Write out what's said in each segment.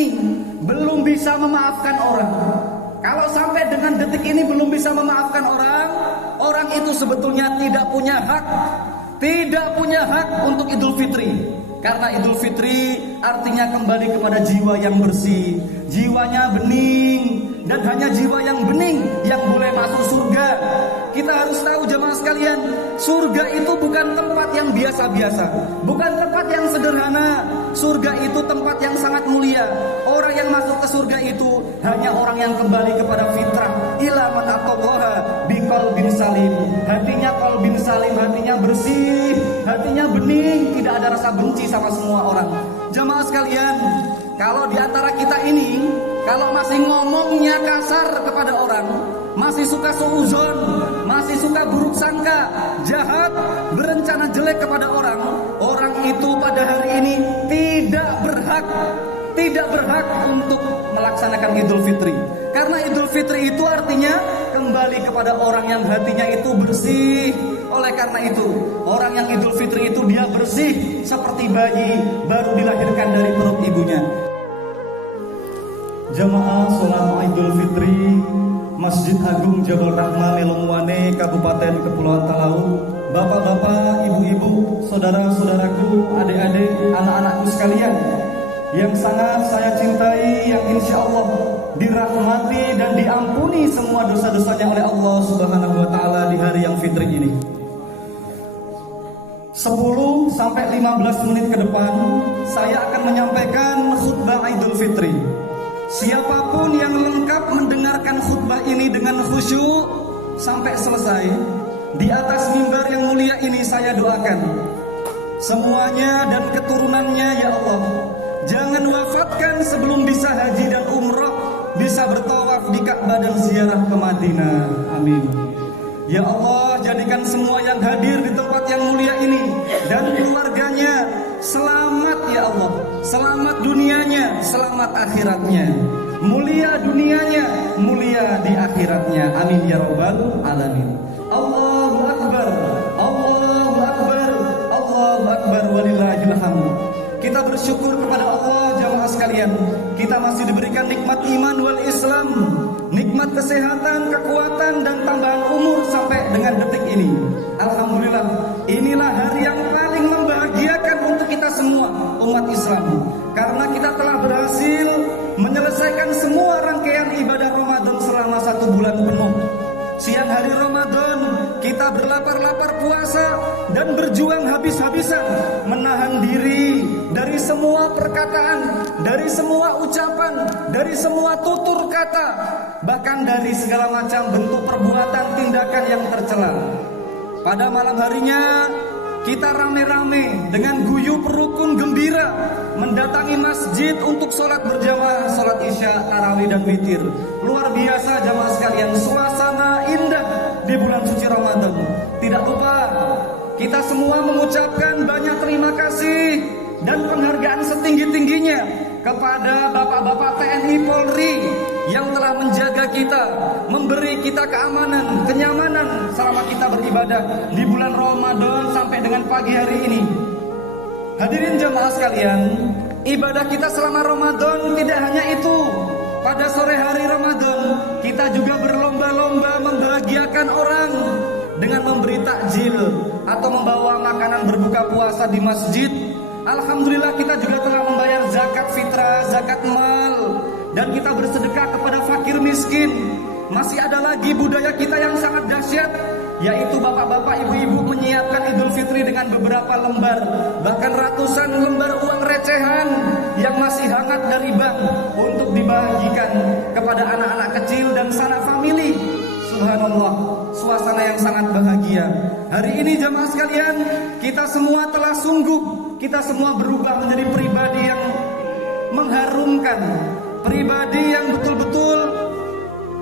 ini belum bisa memaafkan orang, kalau sampai dengan detik ini belum bisa memaafkan orang, orang itu sebetulnya tidak punya hak untuk Idul Fitri. Karena Idul Fitri artinya kembali kepada jiwa yang bersih, jiwanya bening, dan hanya jiwa yang bening yang boleh masuk surga. Kita harus tahu jemaah sekalian, surga itu bukan tempat yang biasa-biasa, bukan tempat yang sederhana. Surga itu tempat yang sangat mulia. Orang yang masuk ke surga itu hanya orang yang kembali kepada fitrah. Ila man atallaha biqalbin salim. Hatinya qalbin salim, hatinya bersih, hatinya bening, tidak ada rasa benci sama semua orang. Jemaah sekalian, kalau di antara kita ini, kalau masih ngomongnya kasar kepada orang, masih suka suuzon, masih suka buruk sangka, jahat, berencana jelek kepada orang, orang itu pada hari ini tidak berhak untuk melaksanakan Idul Fitri. Karena Idul Fitri itu artinya kembali kepada orang yang hatinya itu bersih. Oleh karena itu, orang yang Idul Fitri itu dia bersih seperti bayi baru dilahirkan dari perut ibunya. Jamaah sholat Idul Fitri Masjid Agung Jabal Rahmah Melongwane, Kabupaten Kepulauan Talaut, bapak-bapak, ibu-ibu, saudara-saudaraku, adik-adik, anak-anakku sekalian yang sangat saya cintai, yang insya Allah dirahmati dan diampuni semua dosa-dosanya oleh Allah Subhanahu wa Ta'ala di hari yang fitri ini. 10 sampai 15 menit ke depan saya akan menyampaikan khutbah Idul Fitri. Siapapun yang lengkap mendengarkan khutbah ini dengan khusyuk sampai selesai, di atas mimbar yang mulia ini saya doakan semuanya dan keturunannya, ya Allah, jangan wafatkan sebelum bisa haji dan umrah, bisa bertawaf di Ka'bah dan ziarah ke Madinah. Amin. Ya Allah, jadikan semua yang hadir di tempat yang mulia ini dan keluarganya selamat, ya Allah. Selamat dunianya, selamat akhiratnya. Mulia dunianya, mulia di akhiratnya. Amin ya rabbal alamin. Allahu akbar, Allahu akbar, Allahu akbar, walillahil hamd. Kita bersyukur kepada Allah jamaah sekalian. Kita masih diberikan nikmat iman wal Islam, nikmat kesehatan, kekuatan dan tambahan umur sampai dengan detik ini. Alhamdulillah, inilah hari yang paling membahagiakan untuk kita semua umat Islam, karena kita telah berhasil menyelesaikan semua rangkaian ibadah Ramadan selama 1 bulan penuh. Siang hari Ramadan kita berlapar-lapar puasa dan berjuang habis-habisan menahan diri dari semua perkataan, dari semua ucapan, dari semua tutur kata, bahkan dari segala macam bentuk perbuatan tindakan yang tercela. Pada malam harinya kita rame-rame dengan guyup rukun gembira mendatangi masjid untuk sholat berjamaah, sholat isya, tarawih dan witir. Luar biasa jamaah sekalian, suasana indah di bulan suci Ramadan. Tidak lupa kita semua mengucapkan banyak terima kasih dan penghargaan setinggi-tingginya kepada bapak-bapak TNI Polri yang telah menjaga kita, memberi kita keamanan, kenyamanan selama kita beribadah di bulan Ramadan sampai dengan pagi hari ini. Hadirin jamaah sekalian, ibadah kita selama Ramadan tidak hanya itu. Pada sore hari Ramadan kita juga berlomba-lomba membahagiakan orang dengan memberi takjil atau membawa makanan berbuka puasa di masjid. Alhamdulillah kita juga telah membayar zakat fitrah, zakat mal, dan kita bersedekah kepada fakir miskin. Masih ada lagi budaya kita yang sangat dahsyat, yaitu bapak-bapak, ibu-ibu menyiapkan Idul Fitri dengan beberapa lembar, bahkan ratusan lembar uang recehan yang masih hangat dari bank untuk dibagikan kepada anak-anak kecil dan sanak famili. Subhanallah, suasana yang sangat bahagia. Hari ini jamaah sekalian, kita semua telah sungguh, kita semua berubah menjadi pribadi yang mengharumkan, pribadi yang betul-betul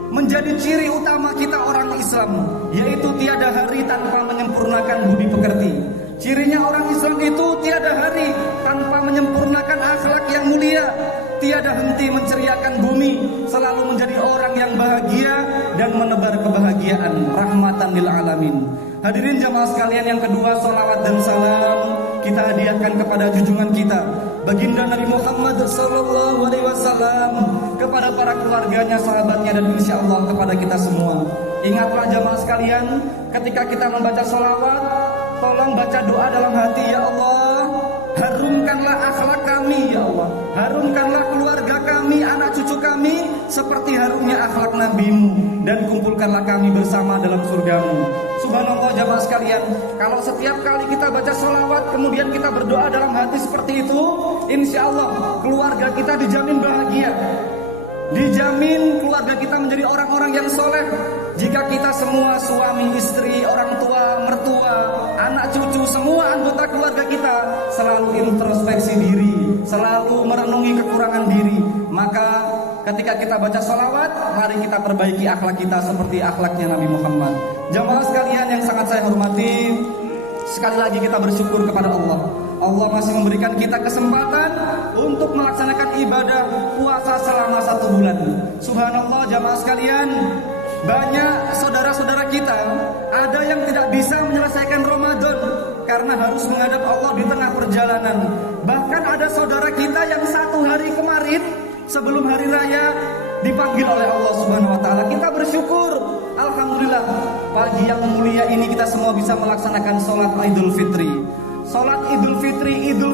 menjadi ciri utama kita orang Islam, yaitu tiada hari tanpa menyempurnakan budi pekerti. Cirinya orang Islam itu tiada hari tanpa menyempurnakan akhlak yang mulia, tiada henti menceriakan bumi, selalu menjadi orang yang bahagia dan menebar kebahagiaan, rahmatan lil alamin. Hadirin jamaah sekalian, yang kedua, salawat dan salam kita hadiahkan kepada junjungan kita baginda Nabi Muhammad sallallahu alaihi wasallam, kepada para keluarganya, sahabatnya, dan insya Allah kepada kita semua. Ingatlah jamaah sekalian, ketika kita membaca sholawat, tolong baca doa dalam hati. Ya Allah, harumkanlah akhlak kami, ya Allah, harumkanlah keluarga kami, anak cucu kami seperti harumnya akhlak Nabi-Mu, dan kumpulkanlah kami bersama dalam surga-Mu. Subhanallah jamaah sekalian, kalau setiap kali kita baca sholawat kemudian kita berdoa dalam hati seperti itu, insya Allah keluarga kita dijamin bahagia, dijamin keluarga kita menjadi orang-orang yang soleh. Jika kita semua, suami, istri, orang tua, mertua, anak cucu, semua anggota keluarga kita selalu introspeksi diri, selalu merenungi kekurangan diri, maka ketika kita baca sholawat, mari kita perbaiki akhlak kita seperti akhlaknya Nabi Muhammad. Jamaah sekalian yang sangat saya hormati, sekali lagi kita bersyukur kepada Allah. Allah masih memberikan kita kesempatan untuk melaksanakan ibadah puasa selama 1 bulan. Subhanallah jamaah sekalian, banyak saudara-saudara kita ada yang tidak bisa menyelesaikan Ramadan karena harus menghadap Allah di tengah perjalanan. Bahkan ada saudara kita yang 1 hari kemarin sebelum hari raya dipanggil oleh Allah Subhanahu wa taala. Kita bersyukur, alhamdulillah, pagi yang mulia ini kita semua bisa melaksanakan sholat Idul Fitri. Sholat Idul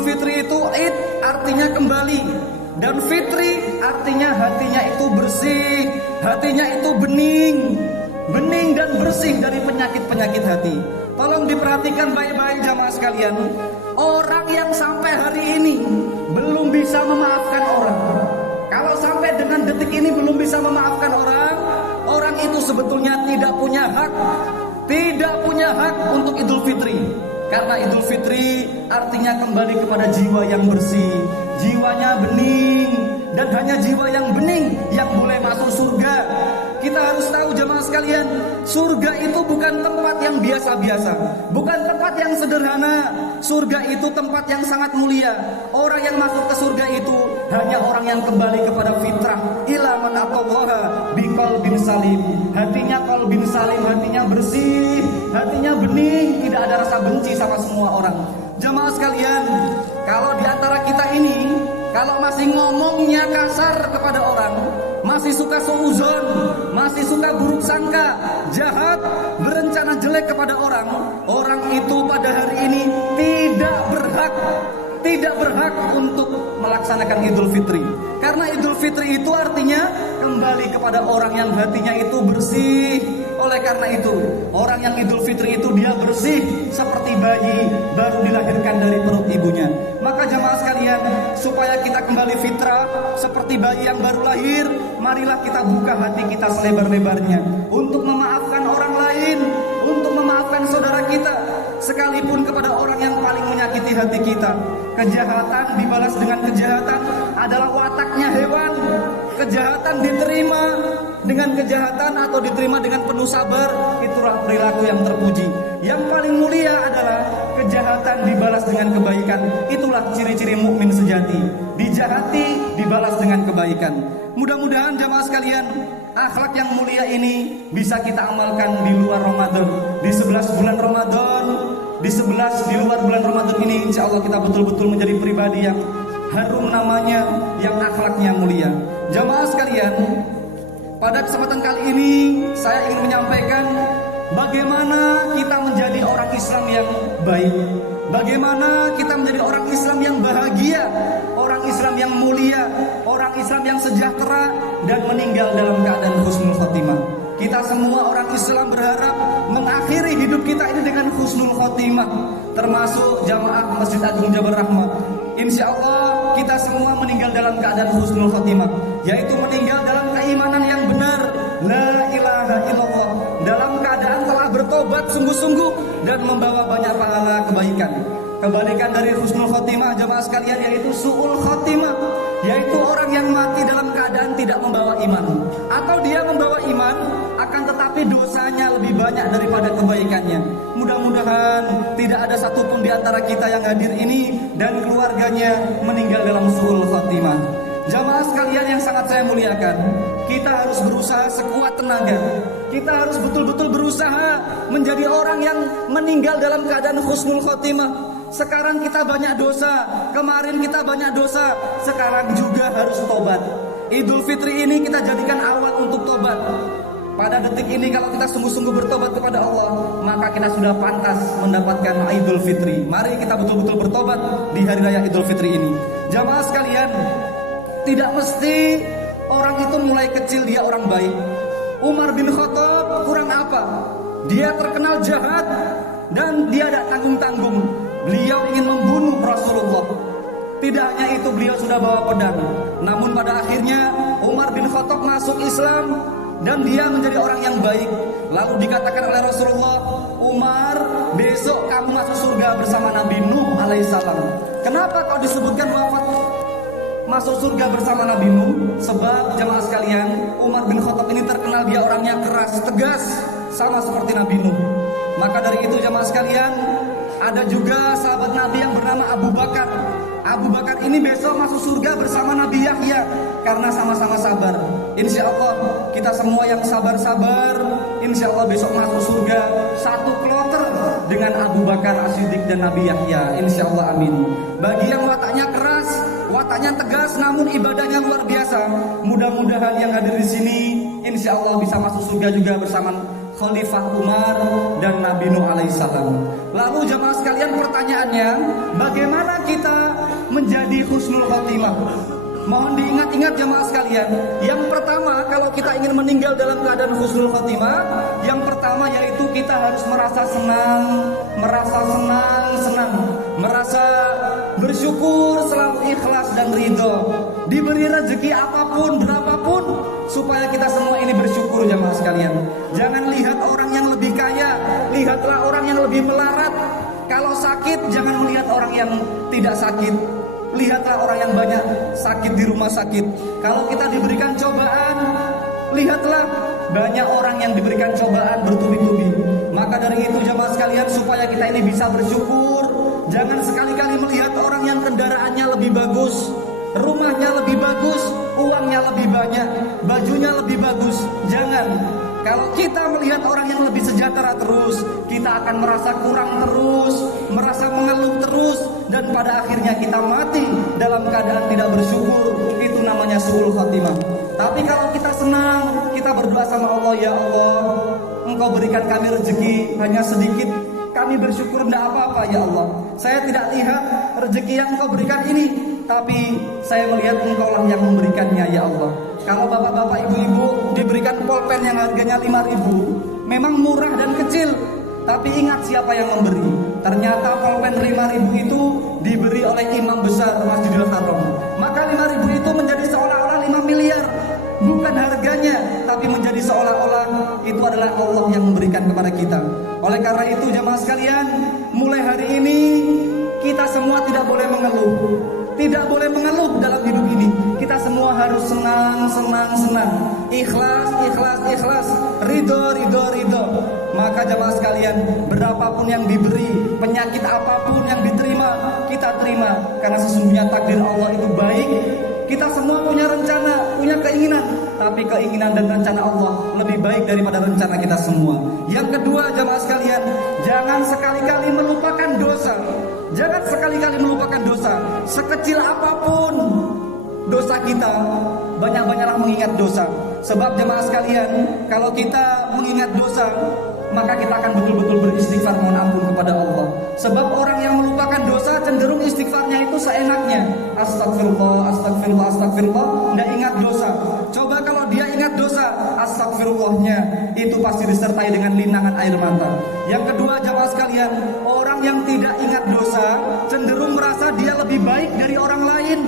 Fitri itu Id artinya kembali, dan fitri artinya hatinya itu bersih, hatinya itu bening dan bersih dari penyakit-penyakit hati. Tolong diperhatikan baik-baik jamaah sekalian. Orang yang sampai hari ini belum bisa memaafkan orang, kalau sampai dengan detik ini belum bisa memaafkan orang, orang itu sebetulnya tidak punya hak untuk Idul Fitri. Karena Idul Fitri artinya kembali kepada jiwa yang bersih, jiwanya bening, dan hanya jiwa yang bening yang boleh masuk surga. Kita harus tahu jemaah sekalian, surga itu bukan tempat yang biasa-biasa, bukan tempat yang sederhana. Surga itu tempat yang sangat mulia. Orang yang masuk ke surga itu hanya orang yang kembali kepada fitrah. Ila man atallaha biqalbin salim. Hatinya qalbin salim, hatinya bersih, hatinya bening, tidak ada rasa benci sama semua orang. Jemaah sekalian, kalau di antara kita ini, kalau masih ngomongnya kasar kepada orang, masih suka suuzon, masih suka buruk sangka, jahat, berencana jelek kepada orang, orang itu pada hari ini tidak berhak untuk melaksanakan Idul Fitri. Karena Idul Fitri itu artinya kembali kepada orang yang hatinya itu bersih. Oleh karena itu, orang yang Idul Fitri itu dia bersih seperti bayi baru dilahirkan dari perut ibunya. Maka jamaah sekalian, supaya kita kembali fitrah seperti bayi yang baru lahir, marilah kita buka hati kita selebar-lebarnya untuk memaafkan orang lain, untuk memaafkan saudara kita, sekalipun kepada orang yang paling menyakiti hati kita. Kejahatan dibalas dengan kejahatan adalah wataknya hewan. Kejahatan diterima dengan kejahatan atau diterima dengan penuh sabar, itulah perilaku yang terpuji. Yang paling mulia adalah kejahatan dibalas dengan kebaikan. Itulah ciri-ciri mukmin sejati. Dijahati, dibalas dengan kebaikan. Mudah-mudahan jamaah sekalian, akhlak yang mulia ini bisa kita amalkan di luar Ramadan. Di 11 bulan Ramadan, di luar bulan Ramadan ini, insya Allah kita betul-betul menjadi pribadi yang harum namanya, yang akhlaknya mulia. Jamaah sekalian, pada kesempatan kali ini saya ingin menyampaikan bagaimana kita menjadi orang Islam yang baik, bagaimana kita menjadi orang Islam yang bahagia, orang Islam yang mulia, orang Islam yang sejahtera, dan meninggal dalam keadaan husnul khotimah. Kita semua orang Islam berharap mengakhiri hidup kita ini dengan husnul khotimah, termasuk jamaah Masjid Agung Jabal Rahmah. Insya Allah kita semua meninggal dalam keadaan husnul khotimah, yaitu meninggal dalam keimanan yang benar, la ilaha illallah, dalam keadaan telah bertobat sungguh-sungguh dan membawa banyak pahala kebaikan. Kebalikan dari husnul khotimah jamaah sekalian yaitu su'ul khotimah, yaitu orang yang mati dalam keadaan tidak membawa iman, atau dia membawa iman akan tetapi dosanya lebih banyak daripada kebaikannya. Mudah-mudahan tidak ada satupun di antara kita yang hadir ini dan keluarganya meninggal dalam su'ul khotimah. Jamaah sekalian yang sangat saya muliakan, kita harus berusaha sekuat tenaga. Kita harus betul-betul berusaha menjadi orang yang meninggal dalam keadaan husnul khotimah. Sekarang kita banyak dosa, kemarin kita banyak dosa, sekarang juga harus tobat. Idul Fitri ini kita jadikan awal untuk tobat. Pada detik ini kalau kita sungguh-sungguh bertobat kepada Allah, maka kita sudah pantas mendapatkan Idul Fitri. Mari kita betul-betul bertobat di hari raya Idul Fitri ini. Jamaah sekalian, tidak mesti orang itu mulai kecil dia orang baik. Umar bin Khattab kurang apa? Dia terkenal jahat dan dia tidak tanggung-tanggung. Beliau ingin membunuh Rasulullah. Tidak hanya itu, beliau sudah bawa pedang. Namun pada akhirnya Umar bin Khattab masuk Islam dan dia menjadi orang yang baik. Lalu dikatakan oleh Rasulullah, Umar, besok kamu masuk surga bersama Nabi Nuh alaihissalam. Kenapa kau disebutkan wafat masuk surga bersama Nabi Nuh? Sebab jamaah sekalian, Umar bin Khattab ini terkenal dia orangnya keras, tegas, sama seperti Nabi Nuh. Maka dari itu jamaah sekalian, ada juga sahabat Nabi yang bernama Abu Bakar. Abu Bakar ini besok masuk surga bersama Nabi Yahya karena sama-sama sabar. Insya Allah kita semua yang sabar-sabar, insya Allah besok masuk surga satu kloter dengan Abu Bakar As-Siddiq dan Nabi Yahya. Insya Allah, amin. Bagi yang wataknya keras, wataknya tegas, namun ibadahnya luar biasa, mudah-mudahan yang hadir di sini insya Allah bisa masuk surga juga bersama Khalifah Umar dan Nabi Nuh alaihissalam. Lalu jamaah sekalian, pertanyaannya, bagaimana kita menjadi husnul khotimah? Mohon diingat-ingat jamaah sekalian. Yang pertama, kalau kita ingin meninggal dalam keadaan husnul khotimah, yang pertama yaitu kita harus merasa senang, merasa bersyukur, selalu ikhlas dan ridho. Diberi rezeki apapun, berapapun, supaya kita semua ini bersyukur jamaah sekalian. Jangan lihat orang yang lebih kaya, lihatlah orang yang lebih melarat. Kalau sakit, jangan melihat orang yang tidak sakit. Lihatlah orang yang banyak sakit di rumah sakit. Kalau kita diberikan cobaan, lihatlah banyak orang yang diberikan cobaan bertubi-tubi. Maka dari itu jamaah sekalian, supaya kita ini bisa bersyukur, jangan sekali-kali melihat orang yang kendaraannya lebih bagus, rumahnya lebih bagus, uangnya lebih banyak, bajunya lebih bagus. Jangan. Kalau kita melihat orang yang lebih sejahtera terus, kita akan merasa kurang terus, merasa mengeluh terus, dan pada akhirnya kita mati dalam keadaan tidak bersyukur. Itu namanya su'ul khatimah. Tapi kalau kita senang, kita berdoa sama Allah, ya Allah, Engkau berikan kami rezeki hanya sedikit, kami bersyukur tidak apa-apa ya Allah. Saya tidak lihat rezeki yang Engkau berikan ini, tapi saya melihat Engkau lah yang memberikannya ya Allah. Kalau bapak-bapak, ibu-ibu diberikan pulpen yang harganya 5.000, memang murah dan kecil, tapi ingat siapa yang memberi. Ternyata pulpen 5.000 itu diberi oleh imam besar Masjidil Haram. Maka 5.000 itu menjadi seolah-olah 5 miliar. Bukan harganya, tapi menjadi seolah-olah itu adalah Allah yang memberikan kepada kita. Oleh karena itu jamaah sekalian, mulai hari ini kita semua tidak boleh mengeluh. Tidak boleh mengeluh dalam hidup ini. Kita semua harus senang. Ikhlas. Ridho. Maka jamaah sekalian, berapapun yang diberi, penyakit apapun yang diterima, kita terima. Karena sesungguhnya takdir Allah itu baik. Kita semua punya rencana, punya keinginan, tapi keinginan dan rencana Allah lebih baik daripada rencana kita semua. Yang kedua jamaah sekalian, jangan sekali-kali melupakan dosa. Jangan sekali-kali melupakan dosa. Sekecil apapun dosa kita, banyak-banyaklah mengingat dosa. Sebab jemaah sekalian, kalau kita mengingat dosa, maka kita akan betul-betul beristighfar mohon ampun kepada Allah. Sebab orang yang melupakan dosa cenderung istighfarnya itu seenaknya. Astagfirullah, tidak ingat dosa. Coba kalau dia ingat dosa, astagfirullahnya itu pasti disertai dengan linangan air mata. Yang kedua jamaah sekalian, orang yang tidak ingat dosa cenderung merasa dia lebih baik dari orang lain.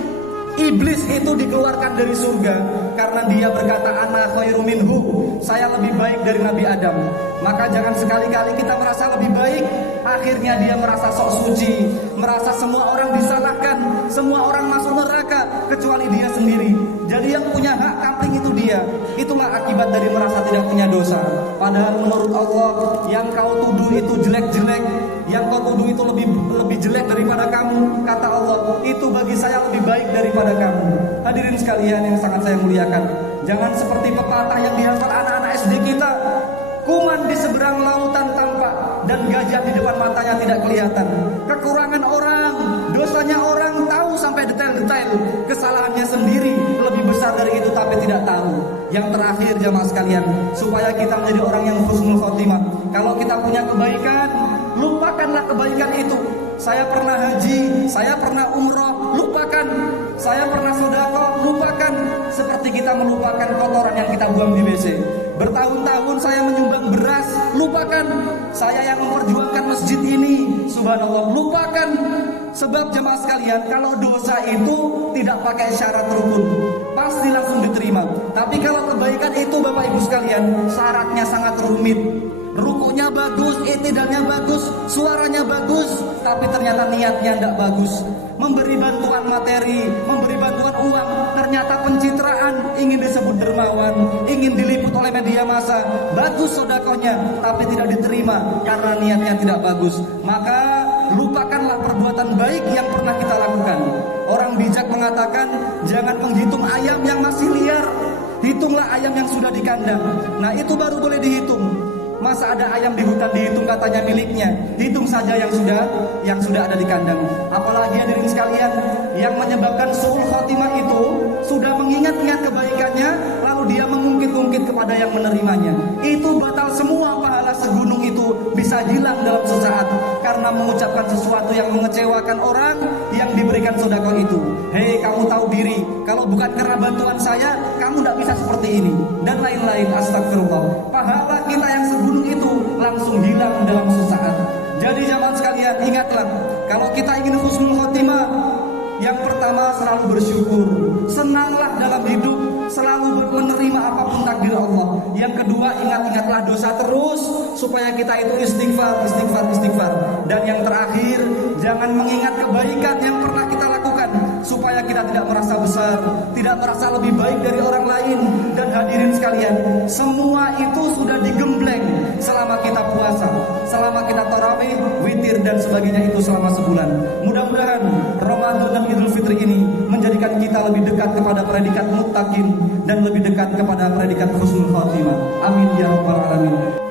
Iblis itu dikeluarkan dari surga karena dia berkata ana khairu minhu, saya lebih baik dari Nabi Adam. Maka jangan sekali-kali kita merasa lebih baik, akhirnya dia merasa sok suci, merasa semua orang disalahkan, semua orang masuk neraka kecuali dia sendiri. Jadi yang punya hak kampling itu dia. Itulah akibat dari merasa tidak punya dosa. Padahal menurut Allah yang kau tuduh itu jelek-jelek, yang kau tuduh itu lebih jelek daripada kamu, kata Allah, itu bagi saya lebih baik daripada kamu. Hadirin sekalian yang sangat saya muliakan, jangan seperti pepatah yang dihafal anak-anak SD kita, kuman di seberang lautan tampak, dan gajah di depan matanya tidak kelihatan. Kekurangan orang, dosanya orang tahu sampai detail-detail. Kesalahannya sendiri lebih besar dari itu tapi tidak tahu. Yang terakhir jamaah sekalian, supaya kita menjadi orang yang husnul khotimah. Kalau kita punya kebaikan, lupakanlah kebaikan itu. Saya pernah haji, saya pernah umroh, lupakan. Saya pernah sedekah, lupakan. Seperti kita melupakan kotoran yang kita buang di WC. Bertahun-tahun saya menyumbang beras, lupakan. Saya yang memperjuangkan masjid ini, subhanallah, lupakan. Sebab jemaah sekalian, kalau dosa itu tidak pakai syarat rukun, pasti langsung diterima. Tapi kalau kebaikan itu Bapak Ibu sekalian, syaratnya sangat rumit. Rukunya bagus, i'tidalnya bagus, suaranya bagus, tapi ternyata niatnya tidak bagus. Memberi bantuan materi, memberi bantuan uang, ternyata pencitraan, ingin disebut dermawan, ingin diliput oleh media massa. Bagus sedekahnya, tapi tidak diterima karena niatnya tidak bagus. Maka lupakanlah perbuatan baik yang pernah kita lakukan. Orang bijak mengatakan, jangan menghitung ayam yang masih liar, hitunglah ayam yang sudah di kandang. Nah itu baru boleh dihitung. Masa ada ayam di hutan dihitung katanya miliknya? Hitung saja yang sudah ada di kandang. Apalagi hadirin sekalian, yang menyebabkan su'ul khotimah itu sudah mengingat-ingat kebaikannya, lalu dia mengungkit-ungkit kepada yang menerimanya. Itu batal semua, pahala segunung itu bisa hilang dalam sesaat karena mengucapkan sesuatu yang mengecewakan orang yang diberikan sedekah itu. Hei, kamu tahu diri, kalau bukan karena bantuan saya, kamu tidak bisa seperti ini, dan lain-lain. Astagfirullah. Pahala kita yang segunung itu langsung hilang dalam sesaat. Jadi jamaah sekalian, ingatlah, kalau kita ingin husnul khotimah, yang pertama selalu bersyukur, senanglah dalam hidup, selalu menerima apapun takdir Allah. Yang kedua, ingat-ingatlah dosa terus supaya kita itu istighfar. Dan yang terakhir, jangan mengingat kebaikan yang pernah kita lakukan supaya kita tidak merasa besar, tidak merasa lebih baik dari orang lain. Dan hadirin sekalian, semua itu sudah digembleng selama kita puasa, selama kita tarawih, witir dan sebagainya itu selama sebulan. Mudah-mudahan Ramadan dan Idul Fitri ini menjadikan kita lebih dekat kepada predikat muttaqin dan lebih dekat kepada predikat husnul khotimah. Amin ya rabbal alamin.